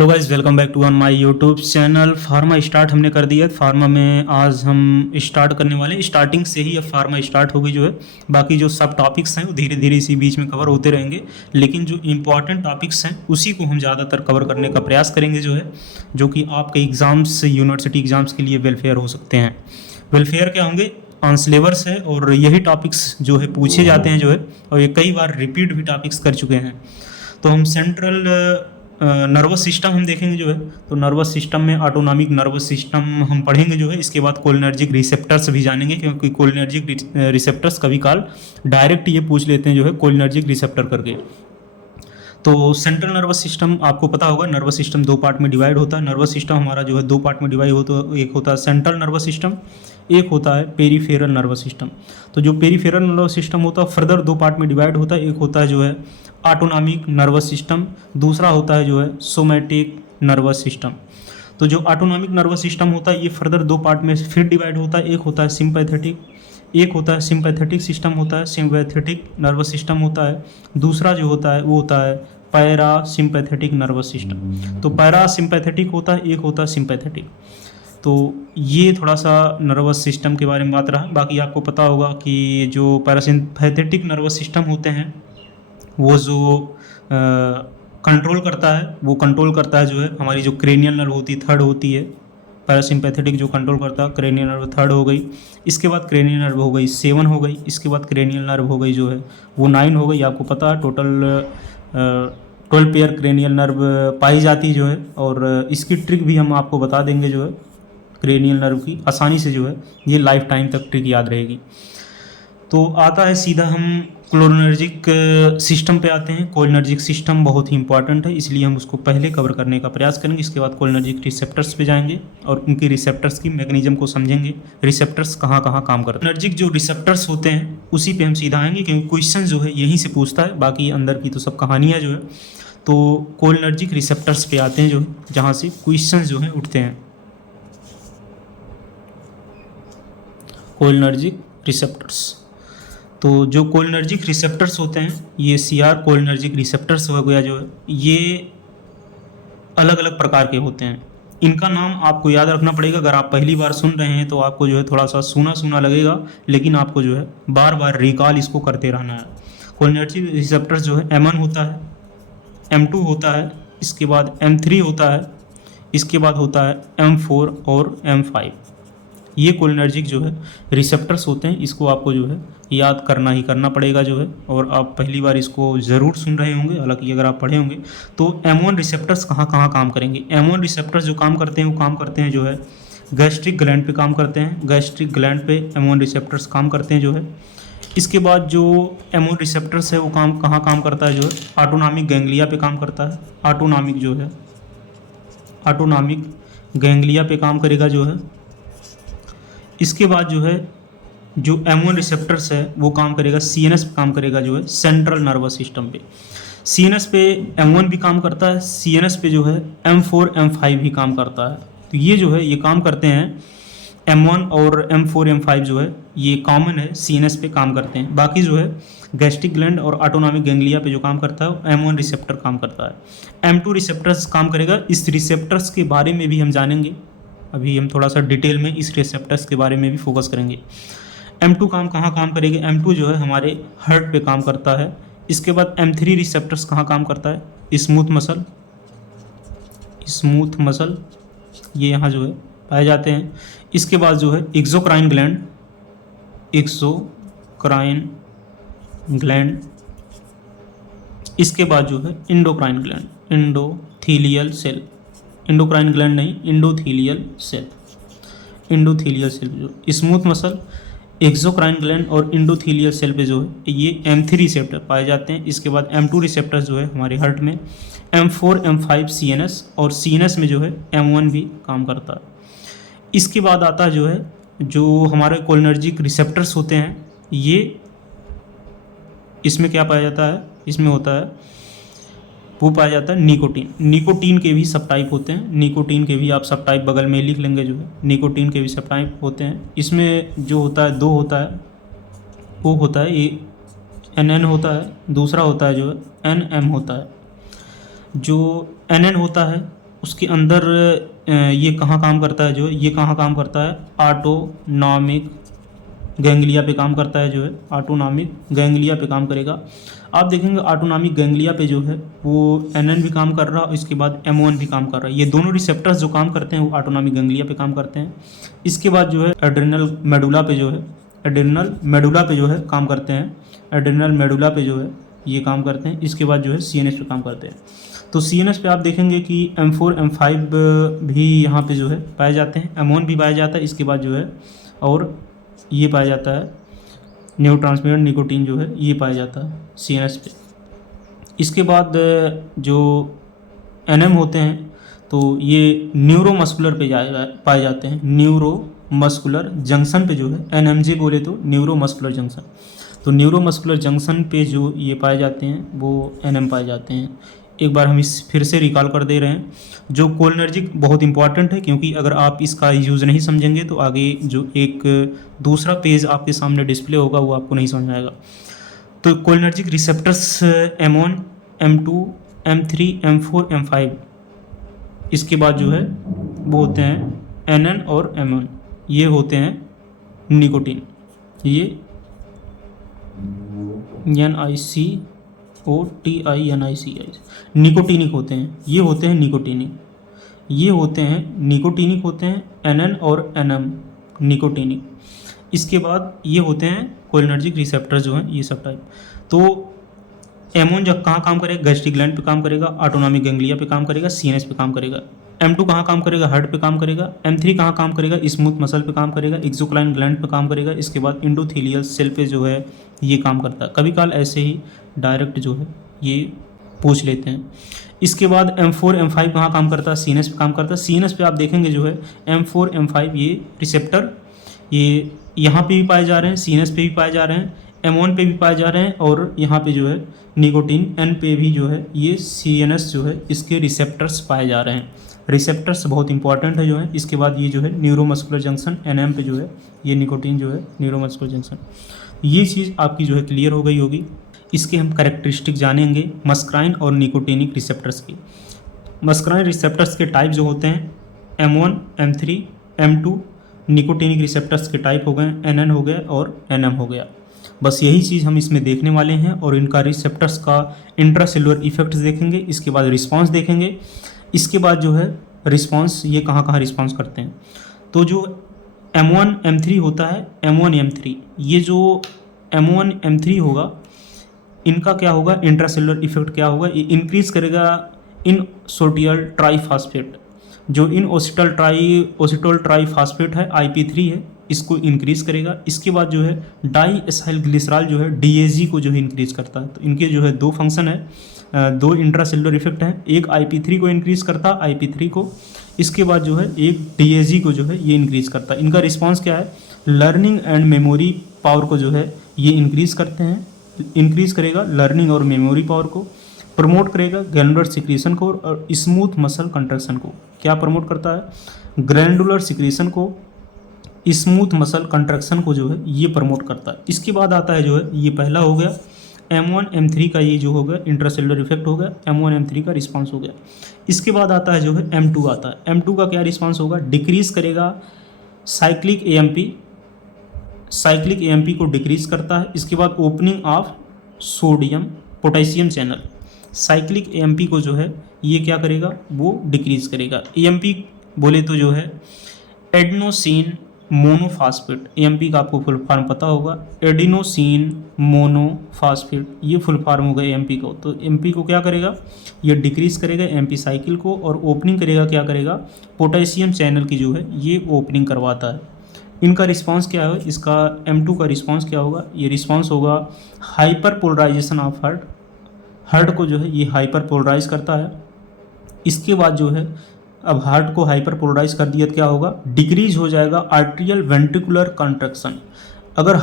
Hello guys, welcome back to on my YouTube channel. Pharma start हमने कर दिया। Pharma में आज हम स्टार्ट करने वाले हैं। स्टार्टिंग से ही अब फार्मा स्टार्ट होगी जो है। बाकी जो सब टॉपिक्स हैं वो धीरे धीरे इसी बीच में कवर होते रहेंगे, लेकिन जो इम्पॉर्टेंट टॉपिक्स हैं उसी को हम ज़्यादातर कवर करने का प्रयास करेंगे जो है, जो कि आपके एग्ज़ाम्स, यूनिवर्सिटी एग्ज़ाम्स के लिए वेलफेयर हो सकते हैं। वेलफेयर क्या होंगे? ऑन सिलेबस है और यही टॉपिक्स जो है पूछे जाते हैं जो है, और ये कई बार रिपीट भी टॉपिक्स कर चुके हैं। तो हम सेंट्रल नर्वस सिस्टम हम देखेंगे जो है। तो नर्वस सिस्टम में ऑटोनॉमिक नर्वस सिस्टम हम पढ़ेंगे जो है। इसके बाद कोलिनर्जिक रिसेप्टर्स भी जानेंगे, क्योंकि कोलिनर्जिक रिसेप्टर्स कभी काल डायरेक्ट ये पूछ लेते हैं जो है कोलिनर्जिक रिसेप्टर करके। तो सेंट्रल नर्वस सिस्टम आपको पता होगा, नर्वस सिस्टम दो पार्ट में डिवाइड होता है। नर्वस सिस्टम हमारा जो है दो पार्ट में डिवाइड होता है। एक होता है सेंट्रल नर्वस सिस्टम, एक होता है पेरीफेरल नर्वस सिस्टम। तो जो पेरीफेरल नर्वस सिस्टम होता है फर्दर दो पार्ट में डिवाइड होता है। एक होता है जो है ऑटोनॉमिक नर्वस सिस्टम, दूसरा होता है जो है सोमैटिक नर्वस सिस्टम। तो जो ऑटोनॉमिक नर्वस सिस्टम होता है ये फर्दर दो पार्ट में फिर डिवाइड होता है। एक होता है सिंपैथेटिक, एक होता है सिंपैथेटिक सिस्टम होता है, सिंपैथेटिक नर्वस सिस्टम होता है। दूसरा जो होता है वो होता है पैरा सिंपैथेटिक नर्वस सिस्टम। तो पैरा सिंपैथेटिक होता है, एक होता है सिंपैथेटिक। तो ये थोड़ा सा नर्वस सिस्टम के बारे में बात रहा। बाकी आपको पता होगा कि जो पैरासिम्पैथेटिक नर्वस सिस्टम होते हैं वो जो कंट्रोल करता है, वो कंट्रोल करता है जो है हमारी जो क्रेनियल नर्व होती है, थर्ड होती है। पैरासिम्पैथेटिक जो कंट्रोल करता है क्रेनियल नर्व थर्ड हो गई। इसके बाद क्रेनियल नर्व हो गई 7 हो गई। इसके बाद क्रेनियल नर्व हो गई जो है वो 9 हो गई। आपको पता है टोटल 12 पेयर क्रेनियल नर्व पाई जाती जो है, और इसकी ट्रिक भी हम आपको बता देंगे जो है। क्रेनियल नर्व की आसानी से जो है ये लाइफ टाइम तक ट्रिक याद रहेगी। तो आता है सीधा हम कोलिनर्जिक सिस्टम पे आते हैं। कोलिनर्जिक सिस्टम बहुत ही इंपॉर्टेंट है, इसलिए हम उसको पहले कवर करने का प्रयास करेंगे। इसके बाद कोलिनर्जिक रिसेप्टर्स पे जाएंगे और उनकी रिसेप्टर्स की मैकेनिज्म को समझेंगे। रिसेप्टर्स कहाँ कहाँ काम करते हैं। कोलिनर्जिक जो रिसेप्टर्स होते हैं उसी पे हम सीधा आएंगे, क्योंकि क्वेश्चन जो है यहीं से पूछता है। बाकी अंदर की तो सब कहानियाँ जो है। तो कोलिनर्जिक रिसेप्टर्स पे आते हैं जो है, जहाँ से क्वेश्चन जो है उठते हैं। कोलिनर्जिक रिसेप्टर्स, तो जो कोलिनर्जिक रिसेप्टर्स होते हैं ये सीआर कोलिनर्जिक रिसेप्टर्स हो गया जो है, ये अलग अलग प्रकार के होते हैं। इनका नाम आपको याद रखना पड़ेगा। अगर आप पहली बार सुन रहे हैं तो आपको जो है थोड़ा सा सुना सुना लगेगा, लेकिन आपको जो है बार बार रिकॉल इसको करते रहना है। कोलिनर्जिक रिसेप्टर्स जो है M1 होता है, M2 होता है, इसके बाद M3 होता है, इसके बाद होता है M4 और M5। ये कोलिनर्जिक जो है रिसेप्टर्स होते हैं। इसको आपको जो है याद करना ही करना पड़ेगा जो है, और आप पहली बार इसको ज़रूर सुन रहे होंगे। हालांकि अगर आप पढ़े होंगे तो M1 रिसेप्टर्स कहाँ कहाँ काम करेंगे। M1 रिसेप्टर्स जो काम करते हैं वो काम करते हैं जो है गैस्ट्रिक ग्लैंड पे काम करते हैं। गैस्ट्रिक ग्लैंड पे M1 रिसेप्टर्स काम करते हैं जो है। इसके बाद जो M1 रिसेप्टर्स है वो कहाँ काम करता है जो है ऑटोनॉमिक गैंग्लिया पे काम करता है। ऑटोनॉमिक जो है ऑटोनॉमिक गैंग्लिया पे काम करेगा जो है। इसके बाद जो है जो M1 रिसेप्टर्स है वो काम करेगा CNS पे काम करेगा जो है सेंट्रल नर्वस सिस्टम पे। CNS पे M1 भी काम करता है, CNS पे जो है M4 M5 भी काम करता है। तो ये जो है ये काम करते हैं M1 और M4 M5 जो है ये कॉमन है, CNS पे काम करते हैं। बाकी जो है गैस्ट्रिक ग्लैंड और ऑटोनॉमिक गैंग्लिया पे जो काम करता है वो M1 रिसेप्टर काम करता है। M2 रिसेप्टर्स काम करेगा। इस रिसेप्टर्स के बारे में भी हम जानेंगे। अभी हम थोड़ा सा डिटेल में इस रिसेप्टर्स के बारे में भी फोकस करेंगे। M2 कहाँ काम करेगी। M2 जो है हमारे हार्ट पे काम करता है। इसके बाद M3 रिसेप्टर्स कहाँ काम करता है, स्मूथ मसल ये यहाँ जो है पाए जाते हैं। इसके बाद जो है एक्सोक्राइन ग्लैंड, इसके बाद जो है endocrine gland, endothelial cell, endocrine gland नहीं इंडोथीलियल सेल जो स्मूथ मसल, एक्सोक्राइन ग्लैंड और इंडोथीलियल सेल पे जो है ये M3 रिसेप्टर पाए जाते हैं। इसके बाद M2 रिसेप्टर्स जो है हमारे हार्ट में, M4 M5 CNS, और CNS में जो है M1 भी काम करता है। इसके बाद आता है जो है जो हमारे कोलिनर्जिक रिसेप्टर्स होते हैं ये, इसमें क्या पाया जाता है, इसमें होता है वो पाया जाता है निकोटीन के भी सब टाइप होते हैं। निकोटीन के भी आप सब टाइप बगल में लिख लेंगे जो है, निकोटीन के भी सब टाइप होते हैं। इसमें जो होता है दो होता है, वो होता है ये NN होता है, दूसरा होता है जो है NM होता है। जो NN होता है उसके अंदर ये कहाँ काम करता है, जो है ये कहाँ काम करता है, ऑटोनॉमिक गैंग्लिया पे काम करता है, जो है ऑटोनॉमिक गैंग्लिया पे काम करेगा। आप देखेंगे ऑटोनॉमिक गैंग्लिया पे जो है वो एनएन भी काम कर रहा है, इसके बाद एमओएन भी काम कर रहा है। ये दोनों रिसेप्टर्स जो काम करते हैं वो ऑटोनॉमिक गैंग्लिया पे काम करते हैं। इसके बाद जो है एड्रेनल मेडुला पे जो है, एड्रेनल मेडुला पे जो है काम करते हैं, एड्रेनल मेडुला पे जो है ये काम करते हैं। इसके बाद जो है सीएनएस पे काम करते हैं। तो सीएनएस पे आप देखेंगे कि M4 M5 भी यहाँ पे जो है पाए जाते हैं, एमोन भी पाया जाता है। इसके बाद जो है और ये पाया जाता है न्यूरोट्रांसमीटर निकोटीन जो है ये पाया जाता है सीएनएस पे। इसके बाद जो एनएम होते हैं तो ये न्यूरोमस्कुलर पे पाए जाते हैं, न्यूरोमस्कुलर जंक्शन पे जो है एनएमजे बोले तो न्यूरोमस्कुलर जंक्शन। तो न्यूरोमस्कुलर जंक्शन पे जो ये पाए जाते हैं वो एनएम पाए जाते हैं। एक बार हम इस फिर से रिकॉल कर दे रहे हैं। जो कोलिनर्जिक बहुत इंपॉर्टेंट है, क्योंकि अगर आप इसका यूज़ नहीं समझेंगे तो आगे जो एक दूसरा पेज आपके सामने डिस्प्ले होगा वो आपको नहीं समझ में आएगा। तो cholinergic receptors M1 M2 M3 M4 M5, इसके बाद जो है वो होते हैं NN और M1, ये होते हैं निकोटीन, ये NICOTINIC निकोटीनिक होते हैं, ये होते हैं निकोटीनिक, ये होते हैं निकोटीनिक होते हैं NN और NM निकोटीनिक। इसके बाद ये होते हैं कोलिनर्जिक रिसेप्टर जो हैं ये सब टाइप। तो M1 जब कहाँ काम करेगा, गैस्ट्रिक ग्लैंड पे काम करेगा, ऑटोनॉमिक गैंग्लिया पे काम करेगा, सीएनएस पे काम करेगा। M2 कहाँ काम करेगा, हार्ट पे काम करेगा। M3 कहाँ काम करेगा, स्मूथ मसल पे काम करेगा, एक्सोक्राइन ग्लैंड पे काम करेगा। इसके बाद इंडोथेलियल सेल पे जो है ये काम करता है। कभी काल ऐसे ही डायरेक्ट जो है ये पूछ लेते हैं। इसके बाद M4 M5 कहाँ काम करता है, सीएनएस पे काम करता है। सीएनएस पे आप देखेंगे जो है M4 M5 ये रिसेप्टर ये यहाँ पे भी पाए जा रहे हैं, सीएनएस पे भी पाए जा रहे हैं, M1 पे भी पाए जा रहे हैं, और यहाँ पे जो है निकोटीन N पे भी जो है ये सीएनएस जो है इसके रिसेप्टर्स पाए जा रहे हैं। रिसेप्टर्स बहुत इंपॉर्टेंट है जो है। इसके बाद ये जो है न्यूरोमस्कुलर जंक्शन NM पे जो है ये निकोटीन जो है न्यूरोमस्कुलर जंक्शन, ये चीज़ आपकी जो है क्लियर हो गई होगी। इसके हम कैरेक्टरिस्टिक जानेंगे मस्क्राइन और निकोटीनिक रिसेप्टर्स की। मस्क्राइन रिसेप्टर्स के टाइप जो होते हैं M1 M3 M2, nicotinic receptors के टाइप हो गए NN हो गए और NM हो गया। बस यही चीज़ हम इसमें देखने वाले हैं, और इनका रिसेप्टर्स का इंट्रासेलुलर इफेक्ट्स देखेंगे। इसके बाद रिस्पांस देखेंगे। इसके बाद जो है रिस्पांस ये कहाँ कहाँ रिस्पांस करते हैं। तो जो M1 M3 होता है, M1 M3 ये जो M1 M3 होगा इनका क्या होगा, इंट्रासेलुलर इफेक्ट क्या होगा, ये इंक्रीज करेगा इन सोडियल ट्राईफॉस्फेट, जो इन ओसिटोल ट्राईफॉस्फेट है IP3 है, इसको इंक्रीज करेगा। इसके बाद जो है डाई एसाइल ग्लिसरॉल जो है DAG को जो है इंक्रीज करता है। तो इनके जो है दो फंक्शन है, दो इंट्रासेलुलर इफेक्ट हैं। एक IP3 को इंक्रीज करता है IP3 को, इसके बाद जो है एक DAG को जो है ये इंक्रीज करता है। इनका रिस्पांस क्या है, लर्निंग एंड मेमोरी पावर को जो है ये इंक्रीज करते हैं, इंक्रीज करेगा लर्निंग और मेमोरी पावर को, प्रमोट करेगा ग्रैनुलर सिक्रीशन को और स्मूथ मसल कंट्रैक्शन को। क्या प्रमोट करता है, ग्रैनुलर सिक्रीशन को, स्मूथ मसल कंट्रैक्शन को जो है ये प्रमोट करता है। इसके बाद आता है जो है ये पहला हो गया M1 M3 का, ये जो हो गया इंट्रासेलुलर इफेक्ट हो गया, M1 M3 का रिस्पांस हो गया। इसके बाद आता है जो है M2 आता है। M2 का क्या रिस्पांस होगा, डिक्रीज करेगा साइक्लिक AMP को डिक्रीज करता है। इसके बाद opening of sodium potassium channel, cyclic AMP को जो है ये क्या करेगा, वो डिक्रीज करेगा। AMP बोले तो जो है एडिनोसिन मोनोफॉस्फेट, AMP का आपको फुल फॉर्म पता होगा, एडिनोसिन मोनोफॉस्फेट, ये फुल फॉर्म होगा AMP को। तो AMP को क्या करेगा, ये डिक्रीज करेगा AMP साइकिल को, और ओपनिंग करेगा क्या करेगा, पोटेशियम चैनल की जो है ये ओपनिंग करवाता है। इनका रिस्पांस क्या है, इसका M2 का रिस्पांस क्या होगा, ये रिस्पांस होगा हाइपर पोलराइजेशन ऑफ हार्ट को जो है ये हाइपर पोलराइज करता है। इसके बाद जो है अब हार्ट को हाइपर पोलराइज कर दिया तो क्या होगा, डिक्रीज हो जाएगा आर्ट्रियल वेंट्रिकुलर कंट्रैक्शन। अगर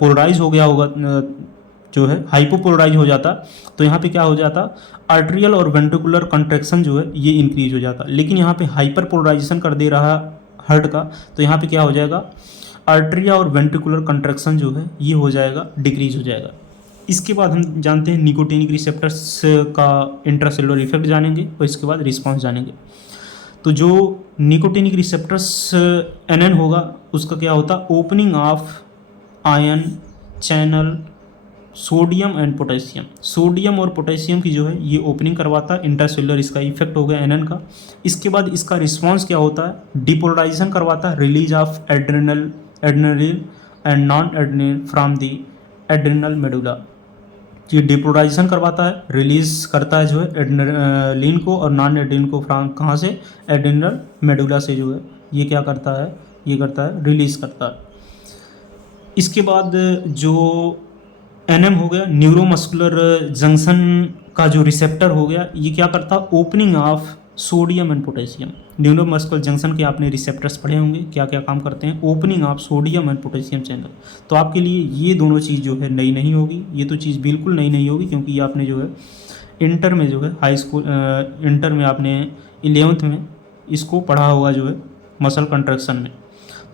पोलराइज हो गया होगा जो है हाइपोपोलराइज हो जाता तो यहाँ पे क्या हो जाता, आर्ट्रियल और वेंट्रिकुलर कंट्रैक्शन जो है ये इंक्रीज हो जाता। लेकिन यहाँ पे हाइपर पोलराइजेशन कर दे रहा हार्ट का, तो यहाँ पे क्या हो जाएगा, आर्ट्रिया और वेंट्रिकुलर कंट्रैक्शन जो है ये हो जाएगा, डिक्रीज हो जाएगा। इसके बाद हम जानते हैं निकोटिनिक रिसेप्टर्स का इंट्रासेलुलर इफेक्ट जानेंगे और इसके बाद रिस्पॉन्स जानेंगे। तो जो निकोटिनिक रिसेप्टर्स एनएन होगा उसका क्या होता है, opening of ion channel sodium and potassium, sodium और पोटेशियम की जो है ये ओपनिंग करवाता है, इंट्रासेलुलर इसका इफेक्ट हो गया एनएन का। इसके बाद इसका रिस्पॉन्स क्या होता है, डिपोलराइजेशन करवाता है, release of adrenal and non adrenal from the adrenal medulla. ये डिपोलराइजेशन करवाता है, रिलीज करता है जो है एड्रेनलिन को और नॉन एड्रेनलिन को फ्रॉम कहाँ से, एड्रेनल मेडुला से जो है ये क्या करता है, ये करता है रिलीज करता है। इसके बाद जो एनएम हो गया, न्यूरोमस्कुलर जंक्शन का जो रिसेप्टर हो गया, ये क्या करता है, opening of sodium and potassium. Neuromuscular junction के आपने रिसेप्टर्स पढ़े होंगे, क्या क्या काम करते हैं, opening of sodium and potassium channel. तो आपके लिए ये दोनों चीज़ जो है नई नहीं होगी, ये तो चीज़ बिल्कुल नई नहीं होगी, क्योंकि ये आपने जो है इंटर में जो है हाई स्कूल इंटर में आपने 11th में इसको पढ़ा होगा जो है मसल कंट्रैक्शन में।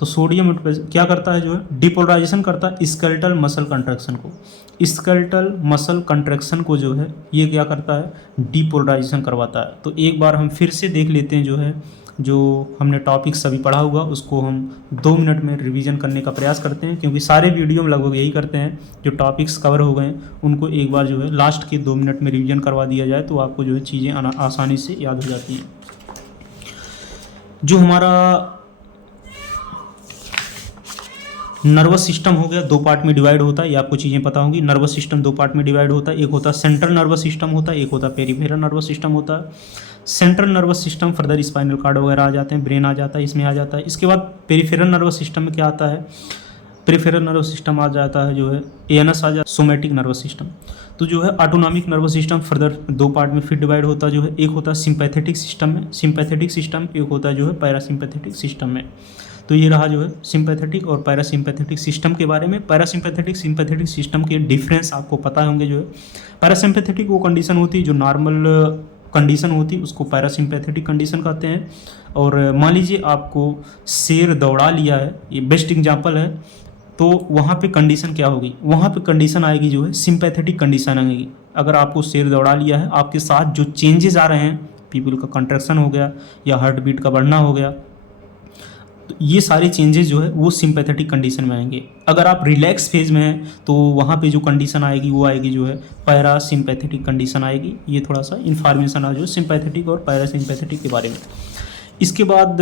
तो सोडियम क्या करता है जो है, डिपोलराइजेशन करता है स्केलेटल मसल कंट्रैक्शन को, स्केलेटल मसल कंट्रैक्शन को जो है ये क्या करता है, डिपोलराइजेशन करवाता है। तो एक बार हम फिर से देख लेते हैं जो है, जो हमने टॉपिक सभी पढ़ा हुआ उसको हम 2 मिनट में रिवीजन करने का प्रयास करते हैं, क्योंकि सारे वीडियो में लगभग यही करते हैं, जो टॉपिक्स कवर हो गए हैं उनको एक बार जो है लास्ट के 2 मिनट में रिवीजन करवा दिया जाए तो आपको जो है चीज़ें आसानी से याद हो जाती हैं। जो हमारा नर्वस सिस्टम हो गया, 2 पार्ट में डिवाइड होता है, ये आपको चीज़ें पता होंगी। नर्वस सिस्टम 2 पार्ट में डिवाइड होता है, एक होता है सेंट्रल नर्वस सिस्टम होता है, एक होता है पेरिफेरल नर्वस सिस्टम होता है। Central nervous system further spinal cord वगैरह आ जाते हैं, ब्रेन आ जाता है, इसमें आ जाता है। इसके बाद पेरिफेरल नर्वस सिस्टम में क्या आता है, पेरिफेरल नर्वस सिस्टम आ जाता है जो है एएनएस आ जाता है, सोमैटिक नर्वस सिस्टम। तो जो है autonomic nervous system further 2 part में फिर डिवाइड होता है जो है, एक होता है सिंपैथेटिक सिस्टम में, सिंपैथेटिक सिस्टम, एक होता है जो है पैरासिम्पैथेटिक सिस्टम में। तो ये रहा जो है सिंपैथेटिक और पैरासिम्पैथेटिक सिस्टम के बारे में। पैरासिम्पैथेटिक सिंपैथेटिक सिस्टम के डिफरेंस आपको पता होंगे जो है। पैरासिम्पैथेटिक वो कंडीशन होती है जो नॉर्मल कंडीशन होती है, उसको पैरासिम्पैथेटिक कंडीशन कहते हैं। और मान लीजिए आपको शेर दौड़ा लिया है, ये बेस्ट एग्जांपल है, तो वहाँ पे कंडीशन क्या होगी, वहाँ पे कंडीशन आएगी जो है सिंपैथेटिक कंडीशन आएगी। अगर आपको शेर दौड़ा लिया है, आपके साथ जो चेंजेस आ रहे हैं, पीपल का कंट्रैक्शन हो गया या हार्ट बीट का बढ़ना हो गया, तो ये सारे चेंजेस जो है वो सिंपैथेटिक कंडीशन में आएंगे। अगर आप रिलैक्स फेज में हैं तो वहाँ पे जो कंडीशन आएगी वो आएगी जो है पैरासिम्पैथेटिक कंडीशन आएगी। ये थोड़ा सा इन्फॉर्मेशन आ जो सिंपैथेटिक और पैरासिम्पैथेटिक के बारे में। इसके बाद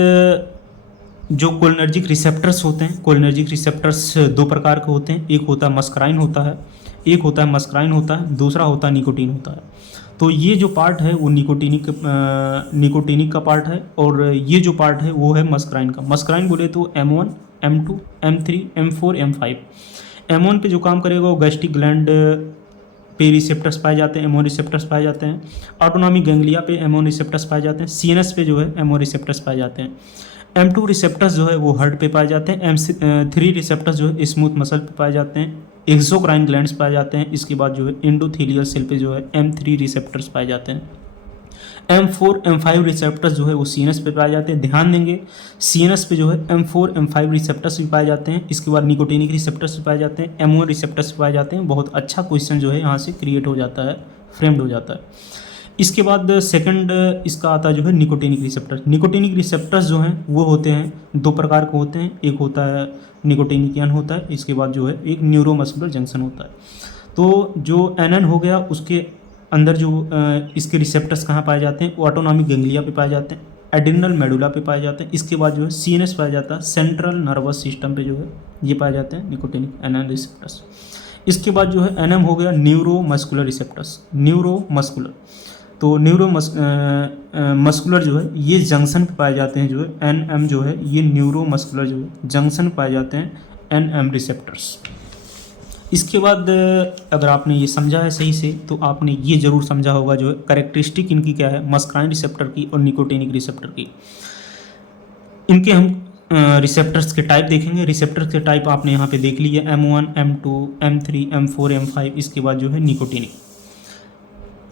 जो कोलिनर्जिक रिसेप्टर्स होते हैं, कोलिनर्जिक रिसेप्टर्स 2 प्रकार के होते हैं, एक होता है मस्कराइन होता है, एक होता है मस्कराइन होता है, दूसरा होता है निकोटीन होता है। तो ये जो पार्ट है वो निकोटीनिक का पार्ट है, और ये जो पार्ट है वो है मस्कराइन का। मस्कराइन बोले तो M1, M2, M3, M4, M5। M1 पे जो काम करेगा वो गैस्ट्रिक ग्लैंड पे रिसेप्टर्स पाए जाते हैं, एमओ रिसेप्टर्स पाए जाते हैं। ऑटोनॉमिक गैंग्लिया पे एमओ रिसेप्टर्स पाए जाते हैं। सीएनएस पे जो है एमओ रिसेप्टर्स पाए जाते हैं। M2 रिसेप्टर्स जो है वो हार्ट पे पाए जाते हैं। M3 रिसेप्टर्स जो है स्मूथ मसल पे पाए जाते हैं। एक्सोक्राइन ग्लैंड्स पाए जाते हैं। इसके बाद जो है एंडोथेलियल सेल पे जो है M3 रिसेप्टर्स पाए जाते हैं। M4 M5 रिसेप्टर्स जो है वो सीएनएस पे पाए जाते हैं। ध्यान देंगे सीएनएस पे जो है M4 M5 रिसेप्टर्स भी पाए जाते हैं। इसके बाद निकोटिनिक रिसेप्टर्स भी पाए जाते हैं, एमओ रिसेप्टर्स भी पाए जाते हैं। बहुत अच्छा क्वेश्चन जो है यहाँ से क्रिएट हो जाता है, फ्रेम्ड हो जाता है। इसके बाद सेकंड इसका आता है जो है निकोटिनिक रिसेप्टर्स। निकोटिनिक रिसेप्टर्स जो हैं वो होते हैं 2 प्रकार के होते हैं, एक होता है निकोटिनिकियन होता है, इसके बाद जो है एक न्यूरोमस्कुलर जंक्शन होता है। तो जो एनएन हो गया उसके अंदर जो इसके रिसेप्टर्स कहाँ पाए जाते हैं, वो ऑटोनॉमिक गैंग्लिया पे पाए जाते हैं, एड्रेनल मेडुला पे पाए जाते हैं। इसके बाद जो है सीएनएस पाया जाता है, सेंट्रल नर्वस सिस्टम पे जो है ये पाए जाते हैं निकोटिनिक एनएन रिसेप्टर्स। इसके बाद जो है एनएम हो गया न्यूरोमस्कुलर रिसेप्टर्स। न्यूरोमस्कुलर तो मस्कुलर जो है ये जंक्शन पे पाए जाते हैं, जो है एनएम जो है ये न्यूरोमस्कुलर जो है जंक्शन पे पाए जाते हैं, एनएम रिसेप्टर्स। इसके बाद अगर आपने ये समझा है सही से तो आपने ये ज़रूर समझा होगा जो है कैरेक्टरिस्टिक इनकी क्या है, मस्काइन रिसेप्टर की और निकोटिनिक रिसेप्टर की। इनके हम रिसेप्टर्स के टाइप देखेंगे। रिसेप्टर्स के टाइप आपने यहाँ पे देख लिया, M1, M2, M3, M4, M5। इसके बाद जो है nicotinic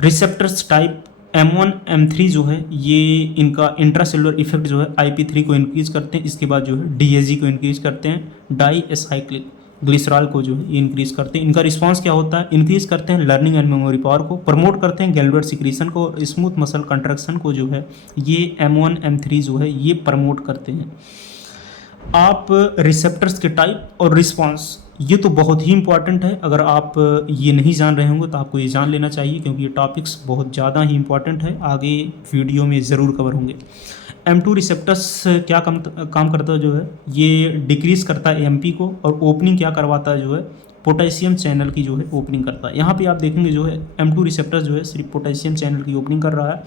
receptors type M1, M3 जो है ये इनका इंट्रासेलुलर इफेक्ट जो है IP3 को इंक्रीज करते हैं। इसके बाद जो है DAG को इंक्रीज करते हैं, डाई एसाइक्लिक ग्लिसरॉल को जो है ये इंक्रीज़ करते हैं। इनका रिस्पांस क्या होता है, इंक्रीज़ करते हैं लर्निंग एंड मेमोरी पावर को, प्रमोट करते हैं गैल्वेट सिक्रीशन को, स्मूथ मसल कंट्रैक्शन को जो है ये M1 M3 जो है ये प्रमोट करते हैं। आप रिसेप्टर्स के टाइप और रिस्पांस ये तो बहुत ही इंपॉर्टेंट है, अगर आप ये नहीं जान रहे होंगे तो आपको ये जान लेना चाहिए, क्योंकि ये टॉपिक्स बहुत ज़्यादा ही इंपॉर्टेंट है, आगे वीडियो में ज़रूर कवर होंगे। M2 रिसेप्टर्स क्या काम करता है जो है, ये डिक्रीज़ करता है AMP को, और ओपनिंग क्या करवाता है जो है, पोटेशियम चैनल की जो है ओपनिंग करता है। यहाँ पे आप देखेंगे जो है M2 रिसेप्टर्स जो है सिर्फ पोटेशियम चैनल की ओपनिंग कर रहा है।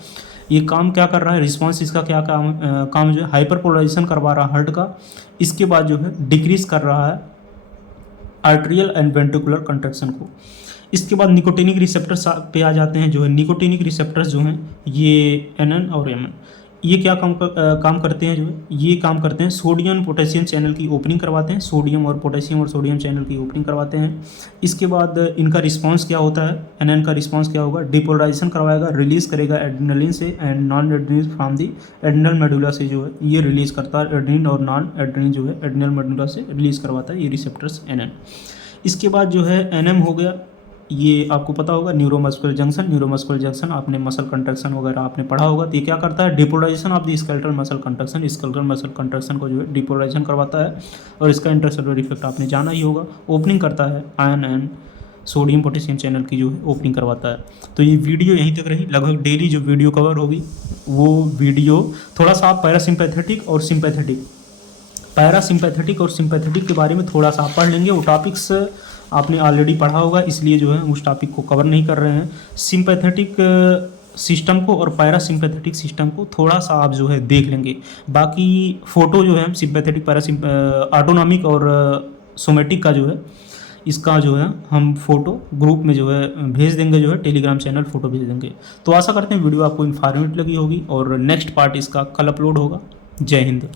ये काम क्या कर रहा है, रिस्पांस इसका क्या काम जो है, हाइपरपोलराइजेशन करवा रहा है हार्ट का। इसके बाद जो है डिक्रीज़ कर रहा है आर्टेरियल एंड वेंट्रिकुलर कंट्रैक्शन को। इसके बाद निकोटिनिक रिसेप्टर्स पे आ जाते हैं जो है। निकोटिनिक रिसेप्टर्स जो हैं ये NN और MN, ये क्या काम करते हैं जो है, ये काम करते हैं सोडियम पोटेशियम चैनल की ओपनिंग करवाते हैं, सोडियम और सोडियम चैनल की ओपनिंग करवाते हैं। इसके बाद इनका रिस्पांस क्या होता है, NN का रिस्पांस क्या होगा, डिपोलराइजेशन करवाएगा, रिलीज करेगा एड्रेनलिन से and non adrenaline from the adrenal medulla से जो है ये रिलीज करता है, एड्रेनलिन और नॉन एड्रेनलिन जो है एड्रेनल मेडुला से रिलीज करवाता है ये रिसेप्टर्स NN। इसके बाद जो है NM हो गया, ये आपको पता होगा न्यूरोमस्कुलर जंक्शन आपने मसल कंट्रैक्शन वगैरह आपने पढ़ा होगा। तो ये क्या करता है, depolarisation of the skeletal muscle contraction को जो है डिपोलराइजेशन करवाता है, और इसका इंट्रासेलुलर इफेक्ट आपने जाना ही होगा। ओपनिंग करता है ion and sodium potassium channel की जो है ओपनिंग करवाता है। तो ये वीडियो यहीं तक रही, लगभग डेली जो वीडियो कवर होगी वो वीडियो थोड़ा सा आप पैरासिम्पैथेटिक और सिंपैथेटिक के बारे में थोड़ा सा आप पढ़ लेंगे। वो टॉपिक्स आपने ऑलरेडी पढ़ा होगा, इसलिए जो है उस टॉपिक को कवर नहीं कर रहे हैं। सिंपैथेटिक सिस्टम को और पैरासिम्पैथेटिक सिस्टम को थोड़ा सा आप जो है देख लेंगे। बाकी फ़ोटो जो है हम सिंपैथेटिक ऑटोनॉमिक और सोमेटिक का जो है इसका जो है हम फ़ोटो ग्रुप में जो है भेज देंगे, जो है टेलीग्राम चैनल फ़ोटो भेज देंगे। तो आशा करते हैं वीडियो आपको इन्फॉर्मेटिव लगी होगी, और नेक्स्ट पार्ट इसका कल अपलोड होगा। जय हिंद।